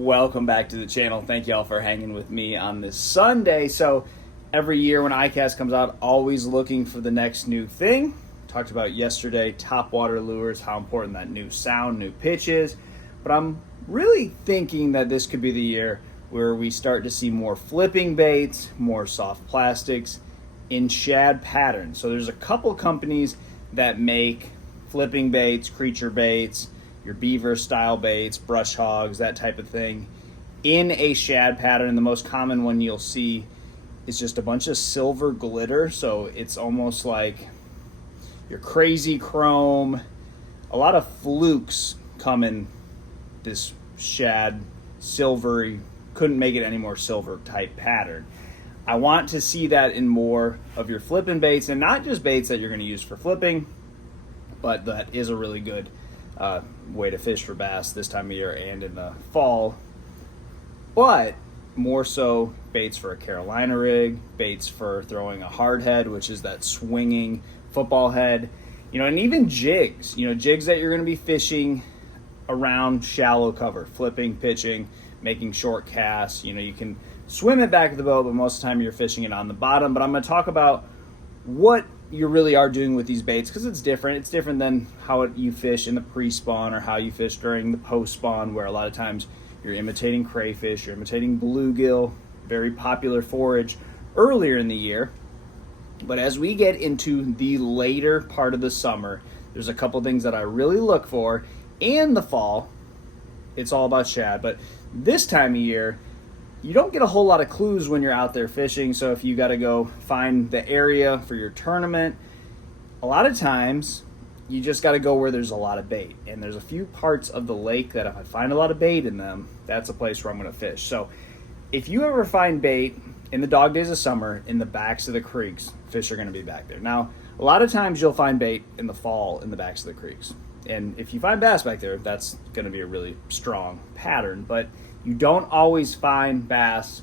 Welcome back to the channel. Thank y'all for hanging with me on this Sunday. So every year when iCast comes out, always looking for the next new thing. Talked about yesterday, top water lures, how important that new sound, new pitch is. But I'm really thinking that this could be the year where we start to see more flipping baits, more soft plastics in shad patterns. So there's a couple companies that make flipping baits, creature baits, your beaver style baits, brush hogs, that type of thing, in a shad pattern. The most common one you'll see is just a bunch of silver glitter. So it's almost like your crazy chrome. A lot of flukes come in this shad silvery, couldn't make it any more silver type pattern. I want to see that in more of your flipping baits, and not just baits that you're going to use for flipping, but that is a really good way to fish for bass this time of year and in the fall. But more so baits for a Carolina rig, baits for throwing a hard head, which is that swinging football head, and even jigs, jigs that you're going to be fishing around shallow cover, flipping, pitching, making short casts. You can swim it back to the boat, but most of the time you're fishing it on the bottom. But I'm going to talk about what you really are doing with these baits, because it's different. It's different than how you fish in the pre-spawn or how you fish during the post-spawn, where a lot of times you're imitating crayfish, you're imitating bluegill, very popular forage earlier in the year. But as we get into the later part of the summer, there's a couple things that I really look for. And the fall, it's all about shad. But this time of year, you don't get a whole lot of clues when you're out there fishing. So if you got to go find the area for your tournament, a lot of times you just got to go where there's a lot of bait. And there's a few parts of the lake that if I find a lot of bait in them, that's a place where I'm going to fish. So if you ever find bait in the dog days of summer in the backs of the creeks, fish are going to be back there. Now, a lot of times you'll find bait in the fall in the backs of the creeks. And if you find bass back there, that's going to be a really strong pattern. But you don't always find bass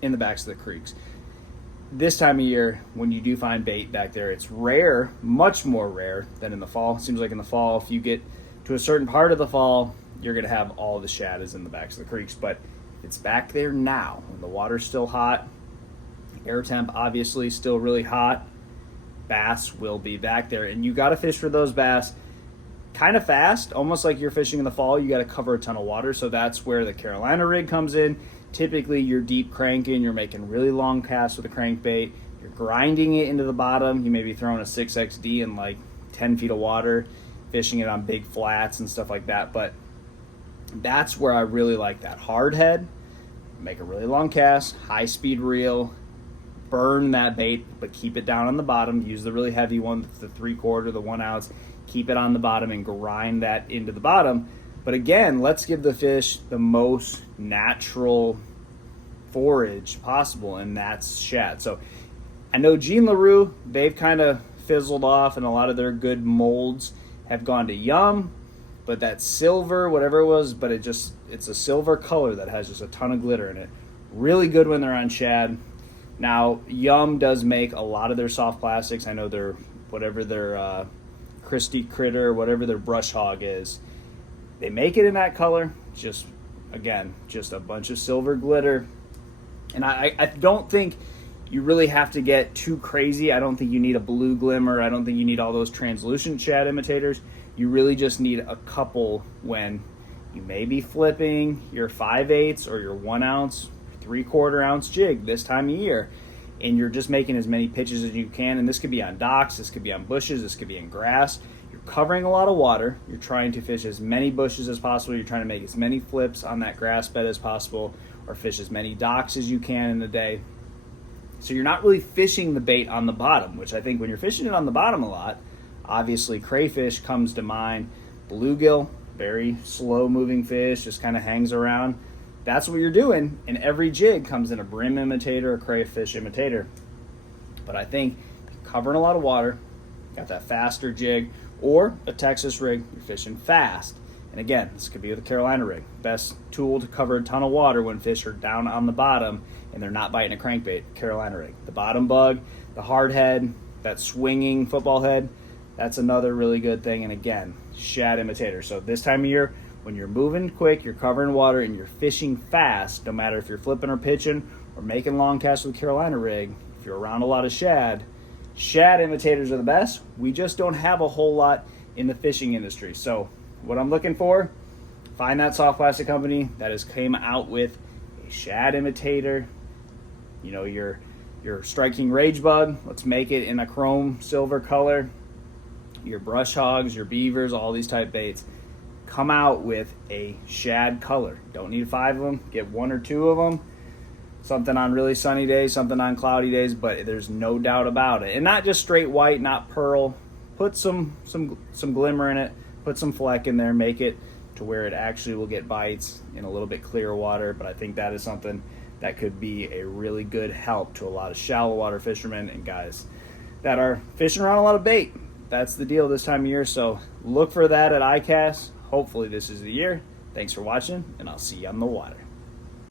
in the backs of the creeks. This time of year, when you do find bait back there, it's rare, much more rare than in the fall. It seems like in the fall, if you get to a certain part of the fall, you're going to have all the shad is in the backs of the creeks. But it's back there now, when the water's still hot, air temp obviously still really hot, bass will be back there. And you got to fish for those bass kind of fast, almost like you're fishing in the fall. You got to cover a ton of water, so that's where the Carolina rig comes in. Typically you're deep cranking, you're making really long casts with a crankbait, you're grinding it into the bottom. You may be throwing a 6XD in like 10 feet of water, fishing it on big flats and stuff like that. But that's where I really like that hard head. Make a really long cast, high speed reel, burn that bait, but keep it down on the bottom. Use the really heavy one, the 3/4, the 1 ounce. Keep it on the bottom and grind that into the bottom. But again, let's give the fish the most natural forage possible, and that's shad. So I know Jean LaRue, they've kind of fizzled off, and a lot of their good molds have gone to Yum. But that silver, whatever it was, but it's a silver color that has just a ton of glitter in it. Really good when they're on shad. Now, Yum does make a lot of their soft plastics. I know their Christie Critter, whatever their brush hog is, they make it in that color. Just a bunch of silver glitter. And I don't think you really have to get too crazy. I don't think you need a blue glimmer. I don't think you need all those translucent shad imitators. You really just need a couple when you may be flipping your 5/8 or your 1 ounce, 3/4 ounce jig this time of year, and you're just making as many pitches as you can. And this could be on docks, this could be on bushes, this could be in grass. You're covering a lot of water. You're trying to fish as many bushes as possible. You're trying to make as many flips on that grass bed as possible, or fish as many docks as you can in a day. So you're not really fishing the bait on the bottom, which I think when you're fishing it on the bottom a lot, obviously crayfish comes to mind. Bluegill, very slow moving fish, just kind of hangs around. That's what you're doing, and every jig comes in a brim imitator, a crayfish imitator. But I think covering a lot of water, got that faster jig, or a Texas rig, you're fishing fast. And again, this could be with a Carolina rig. Best tool to cover a ton of water when fish are down on the bottom and they're not biting a crankbait, Carolina rig. The bottom bug, the hard head, that swinging football head, that's another really good thing. And again, shad imitator. So this time of year, when you're moving quick, you're covering water, and you're fishing fast, no matter if you're flipping or pitching or making long casts with Carolina rig, if you're around a lot of shad imitators are the best. We just don't have a whole lot in the fishing industry. So what I'm looking for, find that soft plastic company that has came out with a shad imitator. You know, your striking rage bug, let's make it in a chrome silver color. Your brush hogs, your beavers, all these type baits, come out with a shad color. Don't need 5 of them, get 1 or 2 of them. Something on really sunny days, something on cloudy days, but there's no doubt about it. And not just straight white, not pearl. Put some glimmer in it, put some fleck in there, make it to where it actually will get bites in a little bit clearer water. But I think that is something that could be a really good help to a lot of shallow water fishermen and guys that are fishing around a lot of bait. That's the deal this time of year, so look for that at ICAST. Hopefully this is the year. Thanks for watching, and I'll see you on the water.